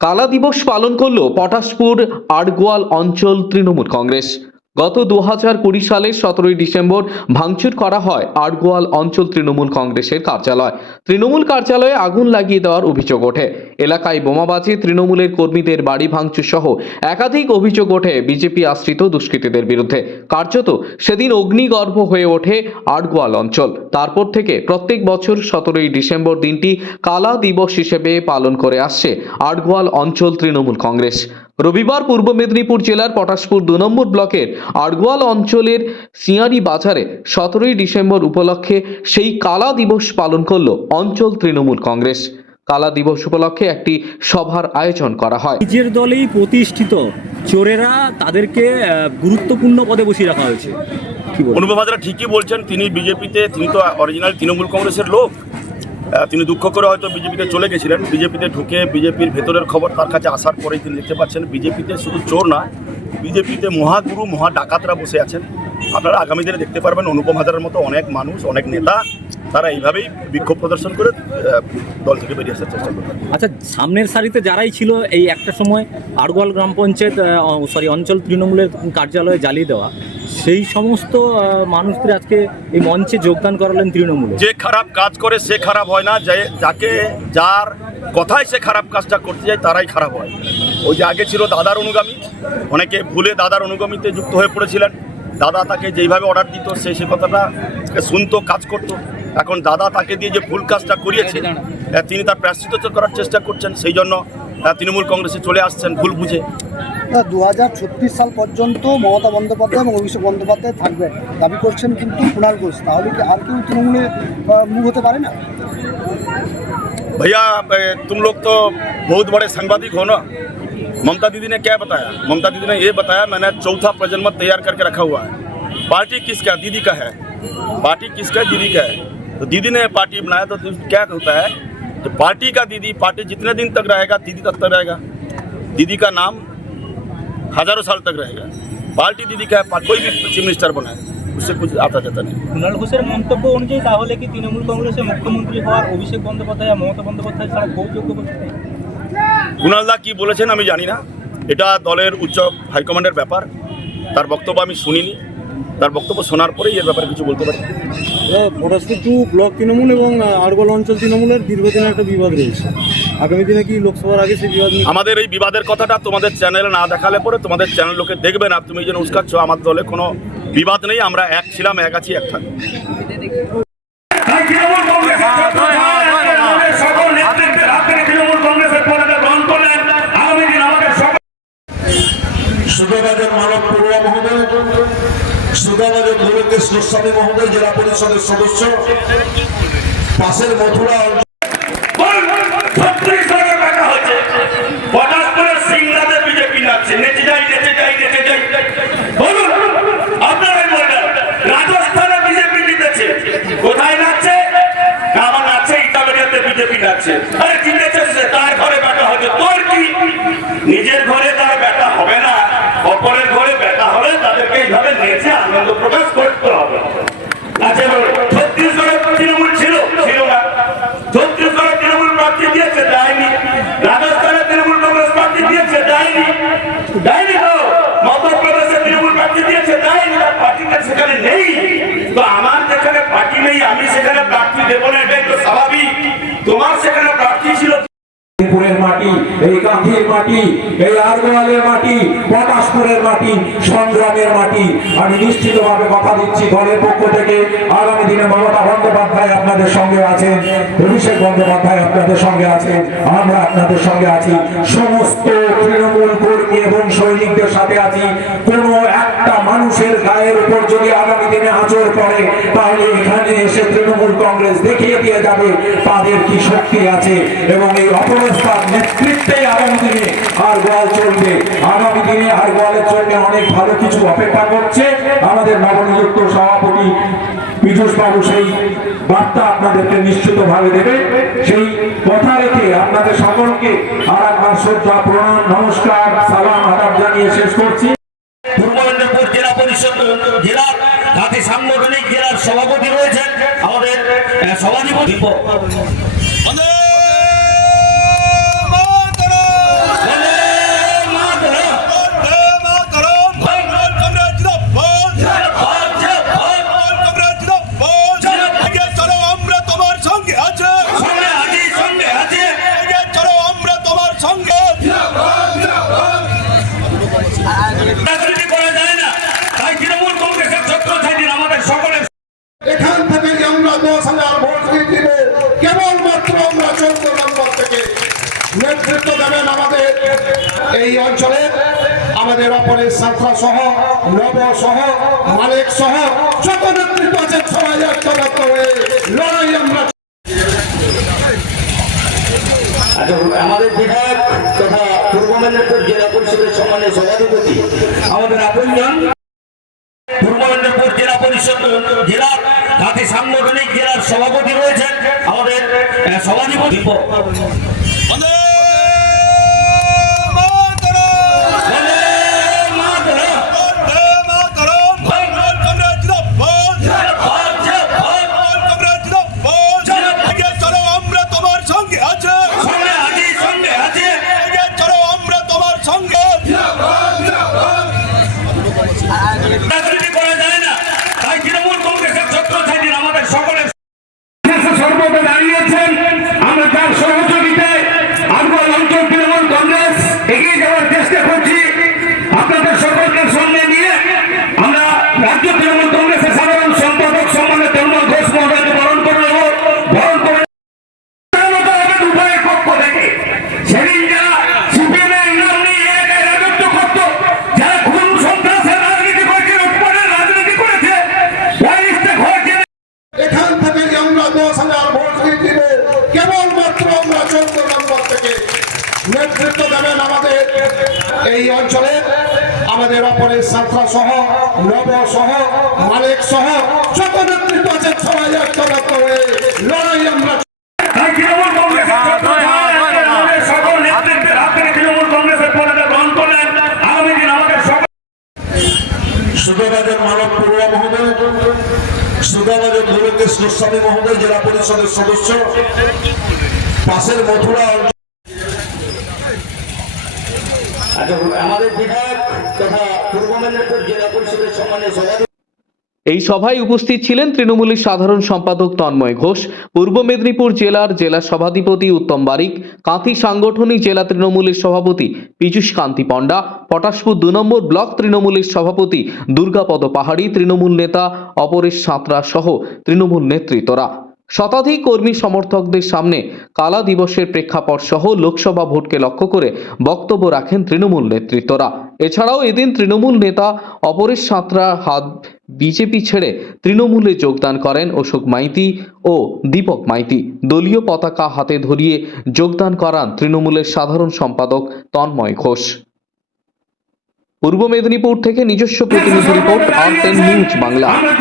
কালা দিবস পালন করল পটাশপুর আড়গোয়াল অঞ্চল তৃণমূল কংগ্রেস। গত 2020 সালের 17 ডিসেম্বর ভাঙচুর করা হয় আড়গোয়াল অঞ্চল তৃণমূল কংগ্রেসের কার্যালয়। তৃণমূল কার্যালয়ে আগুন লাগিয়ে দেওয়ার অভিযোগ ওঠে। এলাকায় বোমাবাজি, তৃণমূলের কর্মীদের বাড়ি ভাঙচুর সহ একাধিক অভিযোগ ওঠে বিজেপি আশ্রিত দুষ্কৃতীদের বিরুদ্ধে। কার্যত সেদিন অগ্নিগর্ভ হয়ে ওঠে আড়গোয়াল অঞ্চল। তারপর থেকে প্রত্যেক বছর 17 ডিসেম্বর দিনটি কালা দিবস হিসেবে পালন করে আসছে আড়গোয়াল অঞ্চল তৃণমূল কংগ্রেস। রবিবার পূর্ব মেদিনীপুর জেলার পটাশপুর 2 নম্বর ব্লকের আড়গোয়াল অঞ্চলের সিয়ারি বাজারে 17 ডিসেম্বর উপলক্ষে সেই কালা দিবস পালন করল অঞ্চল তৃণমূল কংগ্রেস। কালা দিবস উপলক্ষে একটি সভার আয়োজন করা হয়। নিজের দলেই প্রতিষ্ঠিত চোরেরা তাদেরকে গুরুত্বপূর্ণ পদে বসিয়ে রাখা হয়েছে। অনুপম হাজরা ঠিকই বলছেন, তিনি বিজেপিতে, তিনি তো অরিজিনাল তৃণমূল কংগ্রেসের লোক। তিনি দুঃখ করে হয়তো বিজেপিতে চলে গেছিলেন। বিজেপিতে ঢুকে বিজেপির ভেতরের খবর তার কাছে আসার পরেই তিনি দেখতে পাচ্ছেন বিজেপিতে শুধু চোর না, বিজেপিতে মহাগুরু মহা ডাকাতরা বসে আছেন। আপনারা আগামী দিনে দেখতে পারবেন অনুপম হাজরার মতো অনেক মানুষ, অনেক নেতা তারা এইভাবেই বিক্ষোভ প্রদর্শন করে দল থেকে বেরিয়ে আসার চেষ্টা করবেন। আচ্ছা, সামনের সারিতে যারাই ছিল এই একটা সময় আড়গোয়াল গ্রাম পঞ্চায়েত অঞ্চল তৃণমূলের কার্যালয়ে জ্বালিয়ে দেওয়া, সেই সমস্ত মানুষদের আজকে এই মঞ্চে যোগদান করালেন তৃণমূলে। যে খারাপ কাজ করে সে খারাপ হয় না, যার কথায় সে খারাপ কাজটা করতে যায় তারাই খারাপ হয়। ওই যে আগে ছিল দাদার অনুগামী, অনেকে ভুলে দাদার অনুগামীতে যুক্ত হয়ে পড়েছিলেন। দাদা তাকে যেইভাবে অর্ডার দিত সে কথাটা শুনতো, কাজ করতো। এখন দাদা তাকে দিয়ে যে ভুল কাজটা করিয়েছে তিনি তার প্রায়শ্চিত্ত করার চেষ্টা করছেন, সেই জন্য তৃণমূল কংগ্রেসে চলে আসছেন ভুল বুঝে। 2036 সাল পর্যন্ত মমতা বন্দ্যোপাধ্যায় এবং অভিষেক বন্দ্যোপাধ্যায় থাকবেন দাবি করছেন, কিন্তু কুণাল ঘোষ, তাহলে কি আর কেউ তৃণমূলে মুখ হতে পারে না? भैया तुम लोग तो बहुत बड़े सांबादिक हो ना। ममता दीदी ने क्या बताया? ममता दीदी ने ये बताया मैंने चौथा प्रजन्म तैयार करके रखा हुआ है। पार्टी किसका? दीदी का है। पार्टी किसका? दीदी का है। तो दीदी ने पार्टी बनाया तो क्या होता है, तो पार्टी का दीदी, पार्टी जितने दिन तक रहेगा दीदी तक रहेगा। दीदी का नाम हजारों साल तक रहेगा। पार्टी दीदी का है, कोई भी चीफ मिनिस्टर बनाए उससे कुछ आता जाता नहीं। কুণাল ঘোষের মন্তব্য অনুযায়ী তাহলে কি তৃণমূল কংগ্রেসের মুখ্যমন্ত্রী হওয়ার অভিষেক বন্দ্যোপাধ্যায় আর মমতা বন্দ্যোপাধ্যায় ছাড়া কেউ যোগ্য করতে নেই? কুণালদা কি বলেছেন আমি জানি না, এটা দলের উচ্চ হাইকমান্ডের ব্যাপার। তার বক্তব্য আমি শুনিনি, তার বক্তব্য শোনার পরেই এর ব্যাপারে কিছু বলতে পারি। পটাশপুর 2 ব্লক তৃণমূল এবং আড়গোয়াল অঞ্চল তৃণমূলের দীর্ঘদিনের একটা বিবাদ রয়েছে। আগামী দিনে কি লোকসভার আগে সেই বিবাদ? আমাদের এই বিবাদের কথাটা তোমাদের চ্যানেলে না দেখালে পরে তোমাদের চ্যানেল লোকে দেখবে না। তুমি যেন উস্কাচ্ছ, আমার দলে কোনো বিবাদ নেই, আমরা এক ছিলাম, এক আছি, এক থাকবো। সুধাবাজার মানব পড়ুয়া মহোদয়, সুধাবাজার মুরুকেশ গোস্বামী মহোদয় জেলা পরিষদের সদস্য, পাশের মথুরা কোথায় নাচছে? আমার নাচছে ইটালিতে বিজেপি নাচছে। আরে জিতেছে তার ঘরে ব্যাটা হবে, তোর কি? নিজের ঘরে তার ব্যাটা হবে না, অপরের ঘরে ব্যাটা হলে তাদেরকে এইভাবে নেচে আনন্দ প্রকাশ করতে হবে। ছত্তিশগড়ে তৃণমূল ছিল না, ছত্তিশগড়ে তৃণমূল প্রার্থী দিয়েছে, দেয়নি। রাজস্থানে তৃণমূল কংগ্রেস প্রার্থী দিয়েছে, দেয়নি তো। মধ্যপ্রদেশে তৃণমূল প্রার্থী দিয়েছে, দেয়নি। তার পার্টিটা সেখানে নেই। তো আমার যেখানে পার্টি নেই আমি সেখানে প্রার্থী দেবো না, এটাই তো স্বাভাবিক। তোমার সেখানে প্রার্থী ছিল। পুরের মাটি, এই কাঁথির মাটি, এই আড়গোয়ালের মাটি, পটাশপুরের মাটি, সংগ্রামের মাটি। আমি নিশ্চিতভাবে কথা দিচ্ছি দলের পক্ষ থেকে আগামী দিনে মমতা বন্দ্যোপাধ্যায় আপনাদের সঙ্গে আছেন, অভিষেক বন্দ্যোপাধ্যায় আপনাদের সঙ্গে আছেন, আমরা আপনাদের সঙ্গে আছি, সমস্ত তৃণমূল কর্মী এবং সৈনিকদের সাথে আছি। কোনো একটা মানুষের গায়ের উপর যদি আগামী দিনে আঁচড় পড়ে তাহলে এখানে এসে তৃণমূল কংগ্রেস দেখিয়ে দিয়ে যাবে তাদের কি শক্তি আছে, এবং এই অপব্যবস্থার নেতৃত্বে আগামী দিনে আড়গোয়াল চলবে। আগামী দিনে আড়গোয়ালের জন্য অনেক ভালো কিছু অপেক্ষা করছে। আমাদের নবনিযুক্ত সভাপতি পীযূষ বাবু সেই বার্তা আপনাদেরকে নিশ্চিতভাবে দেবে। সেই কথা রেখে আপনাদের সকলকে আর একবার শ্রদ্ধা, প্রণাম, নমস্কার, সালাম, আদাব জানিয়ে শেষ করছি। পূর্ব মেদিনীপুর জেলা পরিষদ জেলার জাতি সাংগঠনিক জেলার সভাপতি রয়েছেন আমাদের সভাধিপতি দেবেন আমাদের এই অঞ্চলে আমাদের অপরের সাঁতরা সহ নব সহ মালিক সহ যত নেতৃত্ব আছে সবাই ঐক্যবদ্ধ হয়ে লড়াই আমরা। আমাদের বিধায়ক তথা পূর্ব মেদিনীপুর জেলা পরিষদের সম্মানীয় সভাধিপতি আমাদের আপনজন, পূর্ব মেদিনীপুর জেলা পরিষদ জেলার জাতি সাংগঠনিক জেলার সভাপতি রয়েছেন আমাদের সভাধিপতি রাজনীতি করা যায় না, তাই তৃণমূল কংগ্রেসের ছত্রছায়াধীন আমাদের সকলের সর্বদা দাঁড়িয়েছেন। আমরা তার সহযোগিতায় আরগোয়াল অঞ্চল তৃণমূল কংগ্রেস এগিয়ে যাওয়ার চেষ্টা করছি। আপনাদের সকলকে সঙ্গে নিয়ে আমরা রাজ্য তৃণমূল কংগ্রেসের সাধারণ সম্পাদক সম্মানের তরুণ ঘোষ মহোদয়কে বরণ করে নেব। বরণ করে উভয়ের পক্ষ থেকে সেদিন যারা সিপিএমের নাম নিয়ে এলাকায় রাজত্ব করত, যারা খুন সন্ত্রাসের রাজনীতি করেছে, লুটপাটের রাজনীতি করেছে, বহিষ্কার হয়েছে, এখান থেকে যে আমরা 10,000 ভোট দিব, কেবলমাত্র আমরা 14 নম্বর থেকে নেতৃত্ব দেবেন আমাদের এই অঞ্চলে আমাদের অপরের সাঁতরা সহ নব সহ মালিক সহ যত নেতৃত্ব আছে সবাই ঐক্যবদ্ধ হয়ে লড়াই আমরা। তাই তৃণমূল কংগ্রেসের ছত্রছায়ায় আমাদের সকল নেতৃত্বের হাত থেকে তৃণমূল কংগ্রেসের পরিণতি গ্রহণ করলেন। আগামী দিন আমাদের সকল সুধাবাজার মানব পড়ুয়া মহোদয়, সুধাবাজার মুরুগেশ গোস্বামী মহোদয় জেলা পরিষদের সদস্য, পাশের মথুরা আমাদের বিধায়ক তথা পূর্ব মেদিনীপুর জেলা পরিষদের সম্মানীয় সভাপতি। এই সভায় উপস্থিত ছিলেন তৃণমূলের সাধারণ সম্পাদক তন্ময় ঘোষ, পূর্ব মেদিনীপুর জেলার জেলা সভাধিপতি উত্তম বারিক, কাঁথি সাংগঠনিক জেলা তৃণমূলের সভাপতি পীযূষ কান্তি পণ্ডা, পটাশপুর 2 নম্বর ব্লক তৃণমূলের সভাপতি দুর্গাপদ পাহাড়ি, তৃণমূল নেতা অপরেশ সাঁতরা সহ তৃণমূল নেতৃত্বরা। শতাধিক কর্মী সমর্থকদের সামনে কালা দিবসের প্রেক্ষাপট সহ লোকসভা ভোটকে লক্ষ্য করে বক্তব্য রাখেন তৃণমূল নেতৃত্বরা। এছাড়াও এদিন তৃণমূল নেতা অপরেশ সাঁতরা বিজেপি ছেড়ে তৃণমূলে যোগদান করেন অশোক মাইতি ও দীপক মাইতি। দলীয় পতাকা হাতে ধরিয়ে যোগদান করান তৃণমূলের সাধারণ সম্পাদক তন্ময় ঘোষ। পূর্ব মেদিনীপুর থেকে নিজস্ব প্রতিনিধি রিপোর্ট আর10 নিউজ বাংলা।